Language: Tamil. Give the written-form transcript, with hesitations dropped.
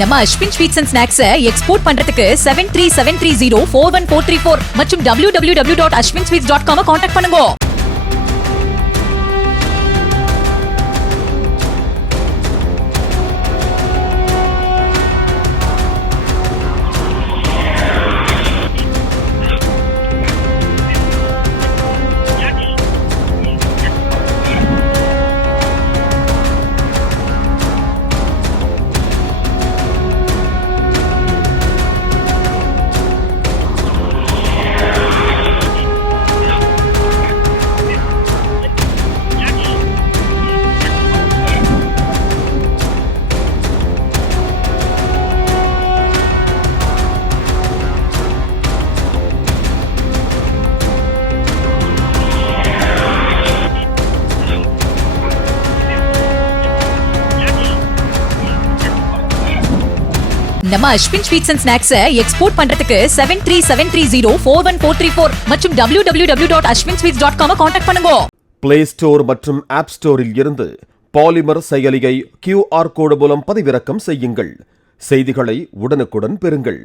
நம்ம Ashwin sweets and snacks export பண்றதுக்கு 7373041434 மற்றும் www.ashwinsweets.com கான்டாக்ட் பண்ணுங்க. நம்ம Ashwin sweets and snacks export பண்றதுக்கு 7373041434 மற்றும் www.ashwinsweets.com கான்டாக்ட் பண்ணுங்க. பிளே ஸ்டோர் மற்றும் ஆப் ஸ்டோரில் இருந்து பாலிமர் செயலியை QR கோடு மூலம் பதிவிறக்கம் செய்யுங்கள். செய்திகளை உடனுக்குடன் பெறுங்கள்.